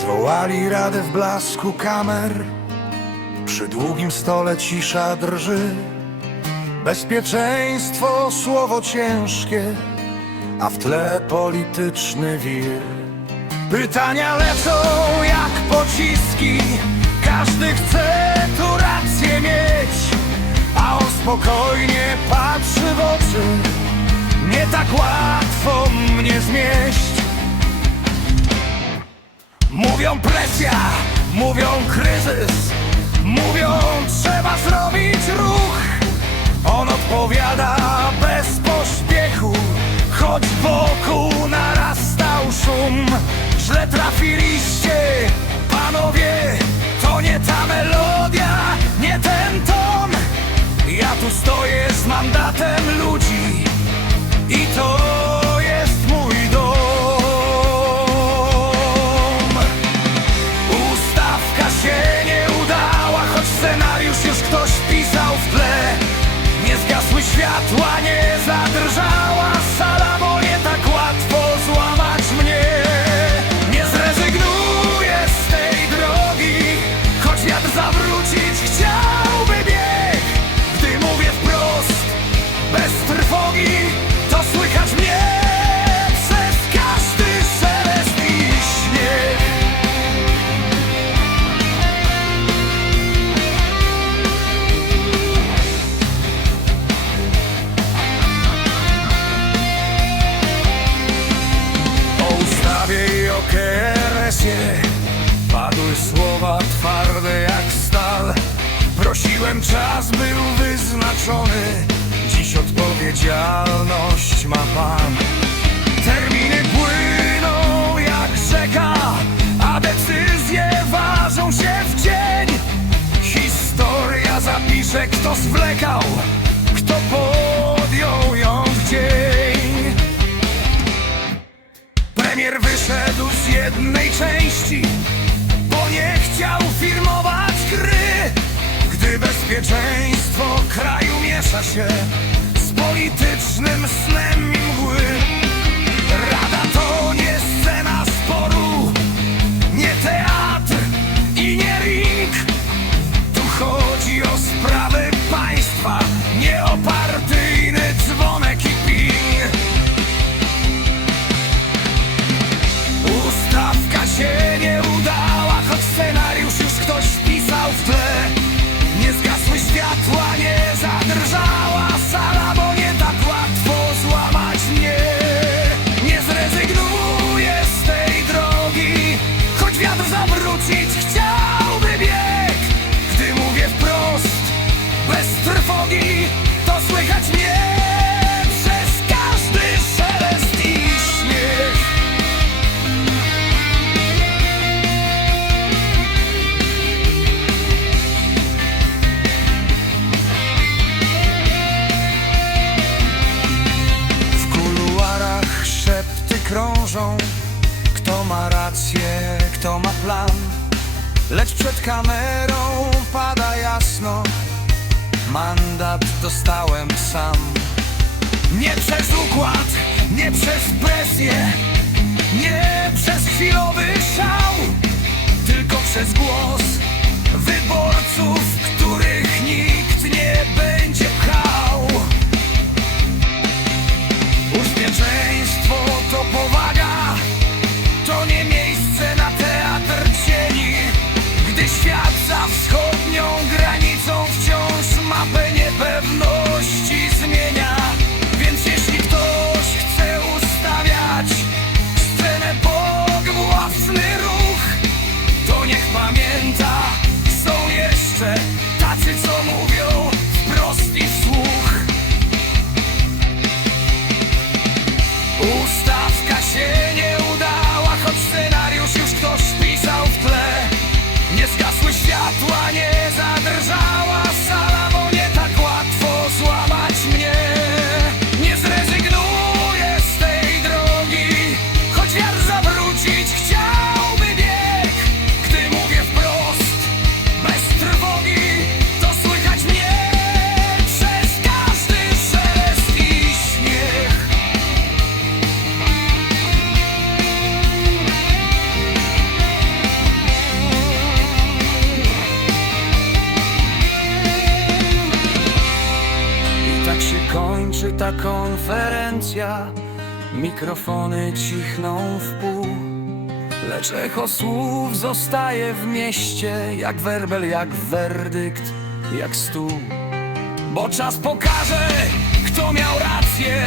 Zwołali radę w blasku kamer. Przy długim stole cisza drży. Bezpieczeństwo słowo ciężkie A w tle polityczny wir. Pytania lecą jak pociski. Każdy chce tu rację mieć A on spokojnie patrzy w oczy. Nie tak łatwo mnie zmieść. Mówią presja, mówią kryzys. Mówią trzeba zrobić ruch. On odpowiada bez pośpiechu. Choć wokół narastał szum. Źle trafiliście, panowie. To nie ta melodia, tu stoję z mandatem ludzi I to jest mój dom. Ustawka się nie udała, choć scenariusz już ktoś pisał w tle. Nie zgasły światła, nie zadrżała sala, bo nie tak łatwo złamać mnie. Nie zrezygnuję z tej drogi, choć wiatr zawrócić KRS-ie Padły słowa twarde jak stal. Prosiłem, czas był wyznaczony. Dziś odpowiedzialność ma Pan. Terminy płyną jak rzeka A decyzje ważą się w dzień. Historia zapisze, kto zwlekał Wyszedł z jednej części Bo nie chciał firmować gry. Gdy bezpieczeństwo kraju miesza się Z politycznym snem zawrócić chciałby bieg. Gdy mówię wprost, bez trwogi, to słychać mnie przez każdy szelest i śmiech. W kuluarach szepty krążą Kto ma rację, kto ma plan. Lecz przed kamerą pada jasno. Mandat dostałem sam. Nie przez układ, nie przez presję Nie przez chwilowy szał Tylko przez głos wyborców Których nikt nie będzie jeszcze tacy co mówią Wprost i wsłuch Ustawka się nie udała, choć scenariusz już ktoś pisał w tle. Nie zgasły światła, nie zadrżała konferencja. Mikrofony cichną w pół Lecz echo słów zostaje w mieście Jak werbel, jak werdykt, jak stół. Bo czas pokaże, kto miał rację